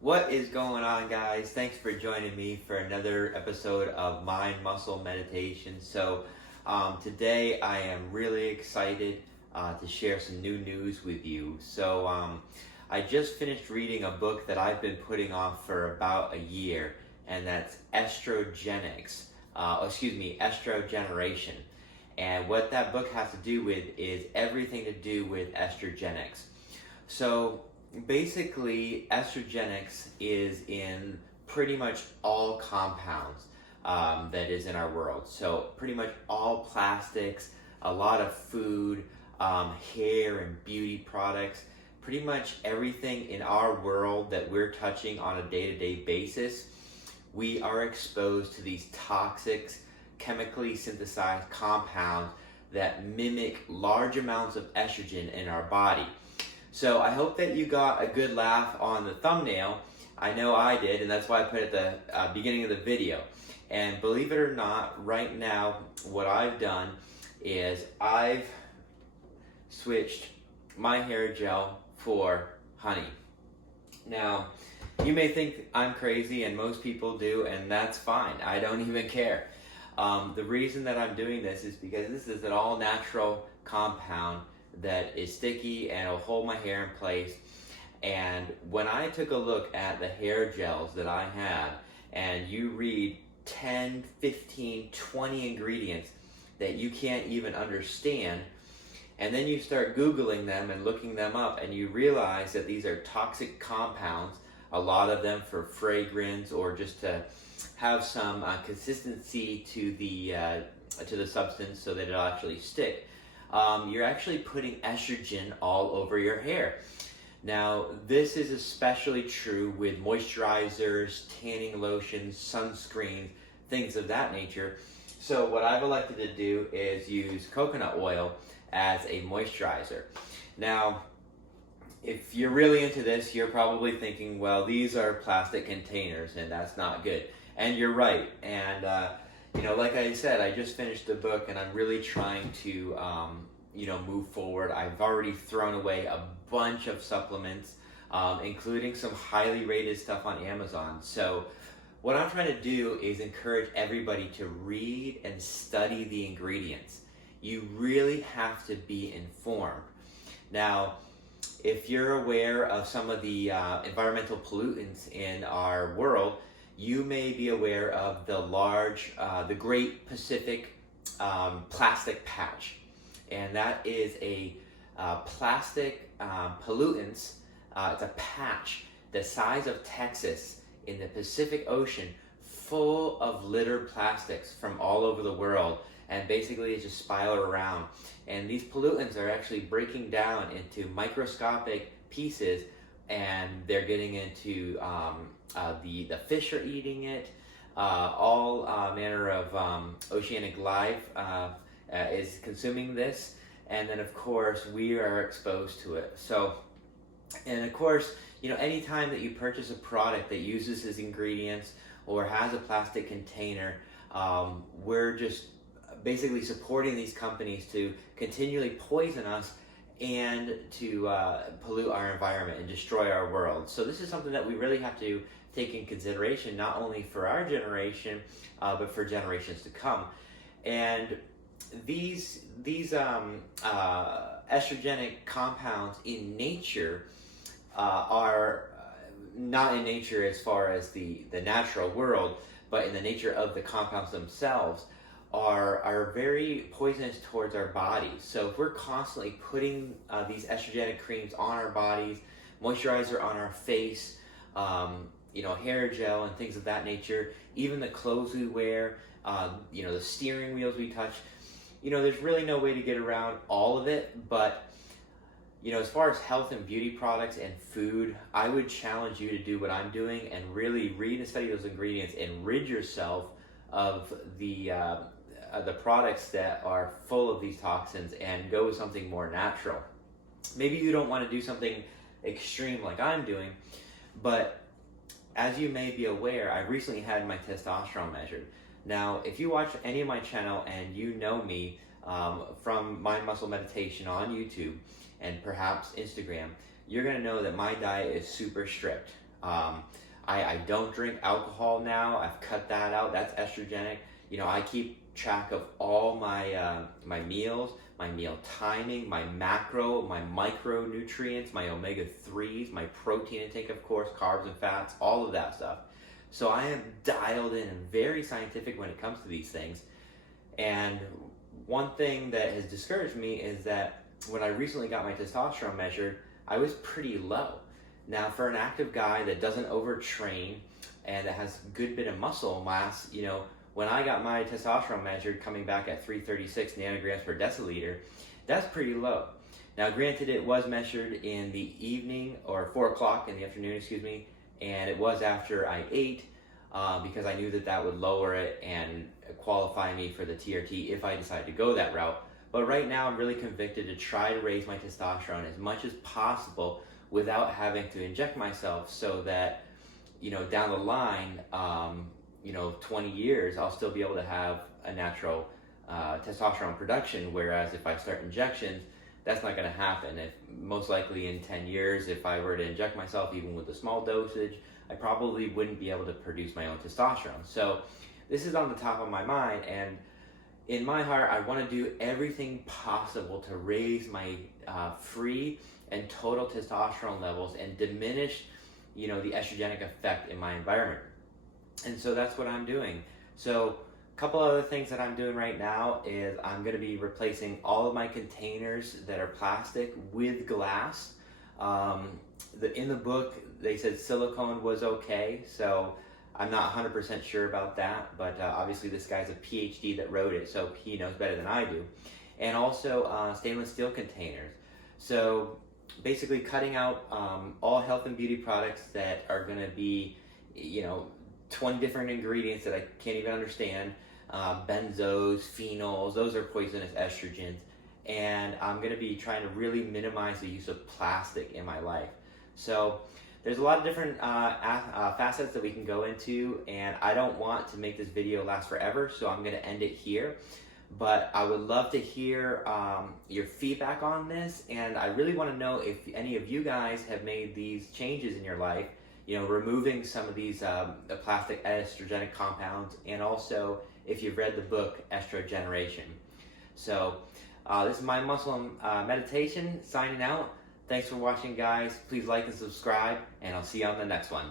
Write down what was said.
What is going on, guys? Thanks for joining me for another episode of Mind Muscle Meditation. Today I am really excited to share some new news with you. I just finished reading a book that I've been putting off for about a year, and that's Estrogeneration. And what that book has to do with is everything to do with estrogenics. So basically, estrogenics is in pretty much all compounds that is in our world. So pretty much all plastics, a lot of food, hair and beauty products, pretty much everything in our world that we're touching on a day-to-day basis, we are exposed to these toxic, chemically synthesized compounds that mimic large amounts of estrogen in our body. So I hope that you got a good laugh on the thumbnail. I know I did, and that's why I put it at the beginning of the video. And believe it or not, right now, what I've done is I've switched my hair gel for honey. Now, you may think I'm crazy, and most people do, and that's fine. I don't even care. The reason that I'm doing this is because this is an all-natural compound that is sticky and it'll hold my hair in place. And when I took a look at the hair gels that I had, and you read 10, 15, 20 ingredients that you can't even understand, and then you start Googling them and looking them up, and you realize that these are toxic compounds, a lot of them for fragrance or just to have some consistency to the substance so that it'll actually stick. You're actually putting estrogen all over your hair. Now, this is especially true with moisturizers, tanning lotions, sunscreens, things of that nature. So what I've elected to do is use coconut oil as a moisturizer. Now, if you're really into this, you're probably thinking, well, these are plastic containers and that's not good. And you're right. And like I said, I just finished the book and I'm really trying to, move forward. I've already thrown away a bunch of supplements, including some highly rated stuff on Amazon. So what I'm trying to do is encourage everybody to read and study the ingredients. You really have to be informed. Now, if you're aware of some of the environmental pollutants in our world, you may be aware of the Great Pacific Plastic Patch. And that is a plastic pollutant. It's a patch the size of Texas in the Pacific Ocean, full of littered plastics from all over the world. And basically it just spiral around. And these pollutants are actually breaking down into microscopic pieces, and they're getting into the fish are eating it. All manner of oceanic life is consuming this, and then of course we are exposed to it. So, and of course, anytime that you purchase a product that uses these ingredients or has a plastic container, we're just basically supporting these companies to continually poison us and to pollute our environment and destroy our world. So this is something that we really have to take in consideration, not only for our generation, but for generations to come. And these estrogenic compounds in nature are not in nature as far as the natural world, but in the nature of the compounds themselves are very poisonous towards our bodies. So if we're constantly putting these estrogenic creams on our bodies, moisturizer on our face, hair gel and things of that nature, even the clothes we wear, the steering wheels we touch, there's really no way to get around all of it. But as far as health and beauty products and food, I would challenge you to do what I'm doing and really read and study those ingredients and rid yourself of the products that are full of these toxins and go with something more natural. Maybe you don't want to do something extreme like I'm doing, but as you may be aware, I recently had my testosterone measured. Now, if you watch any of my channel and you know me from Mind Muscle Meditation on YouTube and perhaps Instagram, you're going to know that my diet is super strict. I don't drink alcohol now. I've cut that out. That's estrogenic. You know, I keep track of all my my meals, my meal timing, my macro, my micronutrients, my omega-3s, my protein intake, of course, carbs and fats, all of that stuff. So I am dialed in and very scientific when it comes to these things. And one thing that has discouraged me is that when I recently got my testosterone measured, I was pretty low. Now, for an active guy that doesn't overtrain and that has a good bit of muscle mass, you know, when I got my testosterone measured, coming back at 336 nanograms per deciliter, that's pretty low. Now, granted, it was measured in the evening, or 4 o'clock in the afternoon, excuse me, and it was after I ate, because I knew that that would lower it and qualify me for the TRT if I decide to go that route. But right now, I'm really convicted to try to raise my testosterone as much as possible without having to inject myself, so that, you know, down the line, you know, 20 years, I'll still be able to have a natural testosterone production. Whereas if I start injections, that's not going to happen. If most likely in 10 years, if I were to inject myself, even with a small dosage, I probably wouldn't be able to produce my own testosterone. So this is on the top of my mind, and in my heart, I want to do everything possible to raise my free and total testosterone levels and diminish, you know, the estrogenic effect in my environment. And so that's what I'm doing. So a couple other things that I'm doing right now is I'm going to be replacing all of my containers that are plastic with glass. In the book, they said silicone was okay, so I'm not 100% sure about that, but obviously this guy's a PhD that wrote it, so he knows better than I do. And also stainless steel containers. So basically cutting out all health and beauty products that are going to be, you know, 20 different ingredients that I can't even understand, benzos, phenols, those are poisonous estrogens, and I'm going to be trying to really minimize the use of plastic in my life. So there's a lot of different facets that we can go into, and I don't want to make this video last forever, so I'm going to end it here. But I would love to hear your feedback on this, and I really want to know if any of you guys have made these changes in your life, you know, removing some of these the plastic estrogenic compounds, and also if you've read the book Estrogeneration. So this is my muscle meditation signing out. Thanks for watching, guys. Please like and subscribe, and I'll see you on the next one.